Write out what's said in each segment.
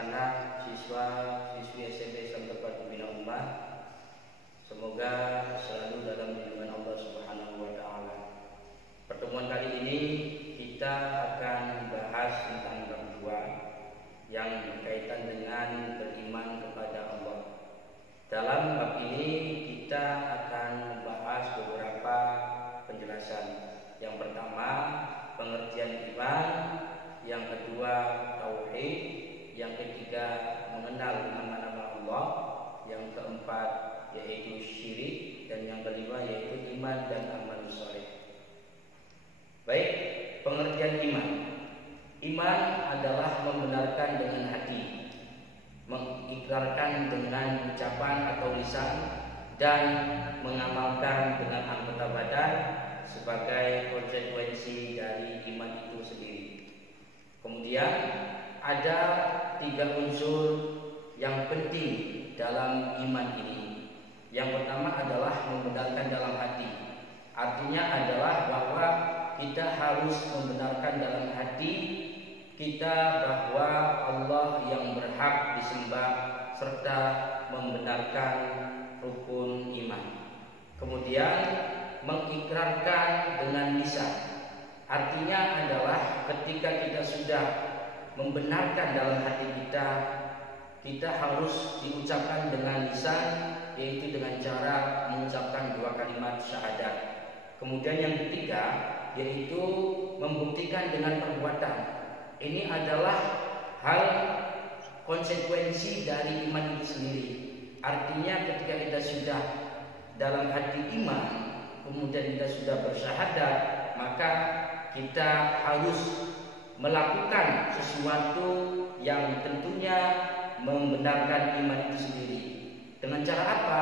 anak-anak siswa-siswi SMP Islam Terpadu Bina Ummah, semoga selalu dalam lindungan Allah Subhanahu wa taala. Pertemuan kali ini kita akan membahas tentang bab 2 yang berkaitan dengan beriman kepada Allah. Dalam bab ini kita akan membahas beberapa penjelasan. Yang pertama, pengertian iman, yang kedua tauhid, yang ketiga mengenal nama-nama Allah, yang keempat yaitu syirik, dan yang kelima yaitu iman dan amal saleh. Baik, pengertian iman. Iman adalah membenarkan dengan hati, mengikrarkan dengan ucapan atau lisan, dan mengamalkan dengan anggota badan sebagai konsekuensi dari iman itu sendiri. Kemudian ada 3 unsur yang penting dalam iman ini. Yang pertama adalah membenarkan dalam hati. Artinya adalah bahwa kita harus membenarkan dalam hati kita bahwa Allah yang berhak disembah serta membenarkan rukun iman. Kemudian mengikrarkan dengan lisan. Artinya adalah ketika kita sudah membenarkan dalam hati kita, kita harus diucapkan dengan lisan, yaitu dengan cara mengucapkan 2 kalimat syahadat. Kemudian yang ketiga yaitu membuktikan dengan perbuatan. Ini adalah hal konsekuensi dari iman itu sendiri. Artinya ketika kita sudah dalam hati iman, kemudian kita sudah bersyahadat, maka kita harus melakukan sesuatu yang tentunya membenarkan iman itu sendiri. Dengan cara apa?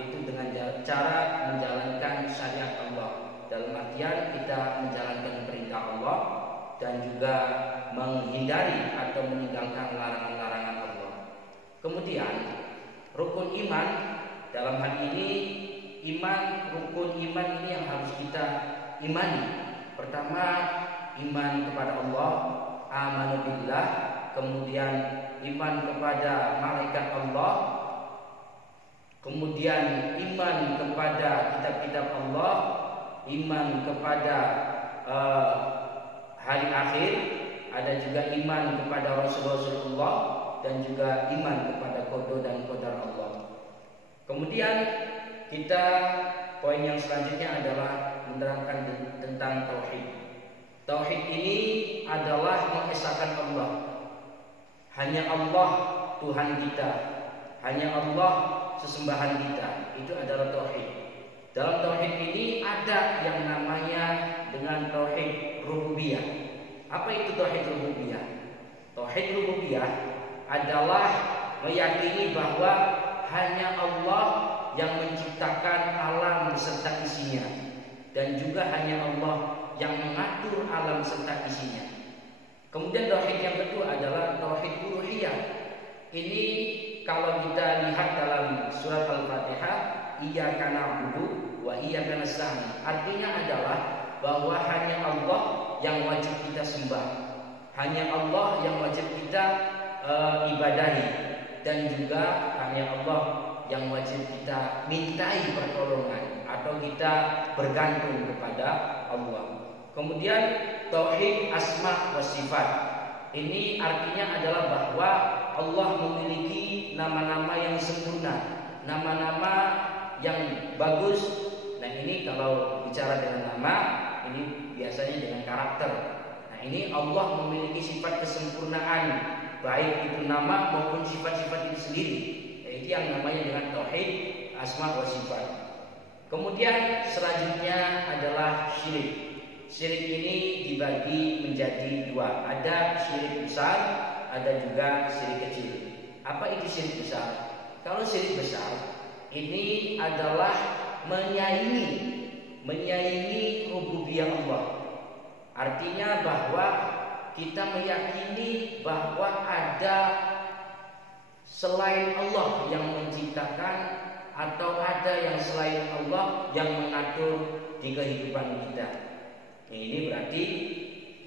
Yaitu dengan cara menjalankan syariat Allah. Dalam artian kita menjalankan perintah Allah dan juga menghindari atau meninggalkan larangan-larangan Allah. Kemudian rukun iman, dalam hal ini rukun iman ini yang harus kita imani. Pertama, iman kepada Allah, amanu billah. Kemudian iman kepada malaikat Allah. Kemudian iman kepada kitab-kitab Allah, iman kepada hari akhir, ada juga iman kepada Rasulullah, dan juga iman kepada qada dan qadar Allah. Kemudian kita poin yang selanjutnya adalah menerangkan tentang tauhid. Tauhid ini adalah mengesahkan Allah. Hanya Allah Tuhan kita, hanya Allah sesembahan kita. Itu adalah tauhid. Dalam tauhid ini ada yang namanya dengan tauhid rububiyah. Apa itu tauhid rububiyah? Tauhid rububiyah adalah meyakini bahwa hanya Allah yang menciptakan alam beserta isinya, dan juga hanya Allah yang mengatur alam serta isinya. Kemudian tauhid yang kedua adalah tauhid uluhiyah. Ini kalau kita lihat dalam surat Al-Fatihah, iyyaka na'budu wa iyyaka nasta'in. Artinya adalah bahwa hanya Allah yang wajib kita sembah, hanya Allah yang wajib kita ibadahi, dan juga hanya Allah yang wajib kita mintai pertolongan atau kita bergantung kepada Allah. Kemudian tauhid asma wa sifat. Ini artinya adalah bahwa Allah memiliki nama-nama yang sempurna, nama-nama yang bagus. Nah, ini kalau bicara dengan nama, ini biasanya dengan karakter. Nah, ini Allah memiliki sifat kesempurnaan, baik itu nama maupun sifat-sifat itu sendiri. Itu yang namanya dengan tauhid asma wa sifat. Kemudian selanjutnya adalah syirik. Syirik ini dibagi menjadi 2. Ada syirik besar, ada juga syirik kecil. Apa itu syirik besar? Kalau syirik besar ini adalah menyaingi rububiyah Allah. Artinya bahwa kita meyakini bahwa ada selain Allah yang menciptakan, atau ada yang selain Allah yang mengatur di kehidupan kita. Ini berarti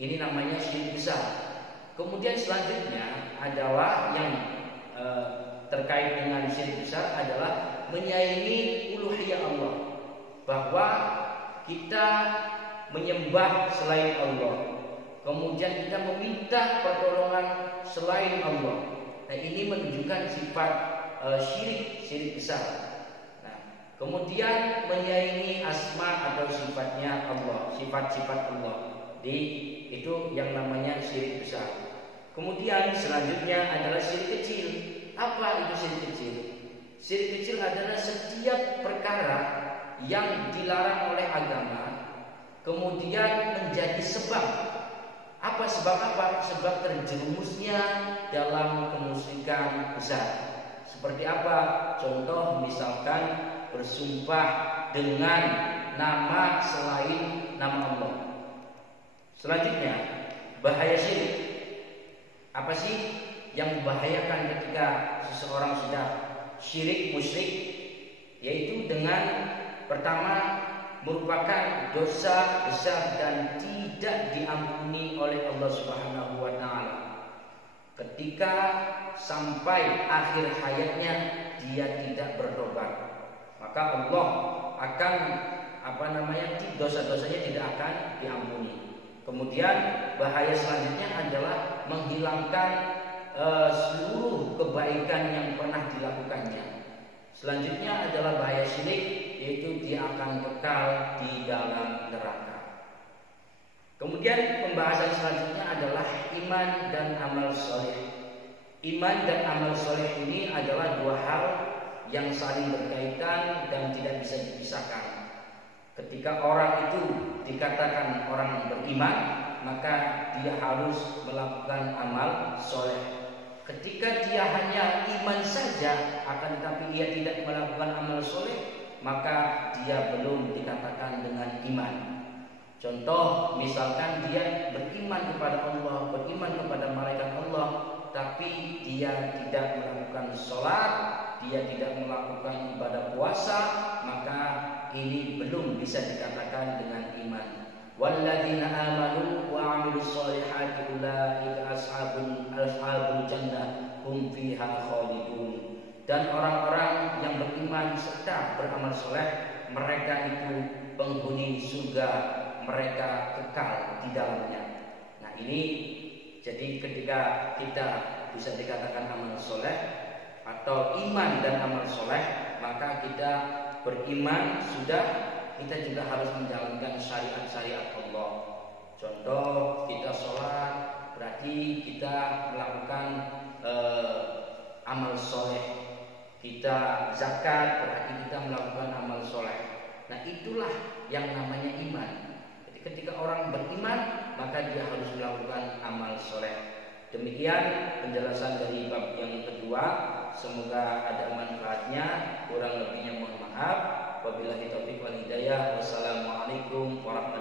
ini namanya syirik besar. Kemudian selanjutnya adalah yang terkait dengan syirik besar adalah menyayangi uluhiyah Allah, bahwa kita menyembah selain Allah, kemudian kita meminta pertolongan selain Allah. Nah, ini menunjukkan sifat syirik besar. Nah, kemudian menyayangi asma atau sifatnya Allah, sifat-sifat Allah, itu yang namanya syirik besar. Kemudian selanjutnya adalah syirik kecil. Apa itu syirik kecil? Syirik kecil adalah setiap perkara yang dilarang oleh agama kemudian menjadi sebab. Apa sebab apa? Sebab terjerumusnya dalam kemusyrikan besar. Seperti apa? Contoh misalkan bersumpah dengan nama selain nama Allah. Selanjutnya, bahaya syirik. Apa sih yang membahayakan ketika seseorang sudah syirik musyrik? Yaitu dengan pertama, merupakan dosa besar dan tidak diampuni oleh Allah Subhanahu wa taala. Ketika sampai akhir hayatnya dia tidak bertobat, maka Allah akan dosa-dosanya tidak akan diampuni. Kemudian bahaya selanjutnya adalah menghilangkan seluruh kebaikan yang pernah dilakukannya. Selanjutnya adalah bahaya syirik, yaitu dia akan kekal di dalam neraka. Kemudian pembahasan selanjutnya adalah iman dan amal soleh. Iman dan amal soleh ini adalah dua hal yang saling berkaitan dan tidak bisa dipisahkan. Ketika orang itu dikatakan orang beriman, maka dia harus melakukan amal soleh. Ketika dia hanya iman saja, akan tetapi ia tidak melakukan amal soleh, maka dia belum dikatakan dengan iman. Contoh, misalkan dia beriman kepada Allah, beriman kepada malaikat Allah, tapi dia tidak melakukan sholat, dia tidak melakukan ibadah puasa, maka ini belum bisa dikatakan dengan iman. Walladzina amanu wa 'amilus sholihati ulaika ashabul jannah hum fiha khalidun. Dan orang-orang yang beriman serta beramal soleh, mereka itu penghuni surga, mereka kekal di dalamnya. Nah, ini jadi ketika kita bisa dikatakan amal soleh atau iman dan amal soleh, maka kita beriman sudah, kita juga harus menjalankan syariat-syariat Allah. Contoh, kita sholat berarti kita melakukan amal soleh. Kita zakat berarti kita melakukan amal soleh. Nah, itulah yang namanya iman. Jadi ketika orang beriman, maka dia harus melakukan amal soleh. Demikian penjelasan dari bab yang kedua. Semoga ada manfaatnya. Kurang lebihnya mohon maaf. Wabillahi taufiq wal hidayah. Wassalamualaikum warahmatullahi wabarakatuh.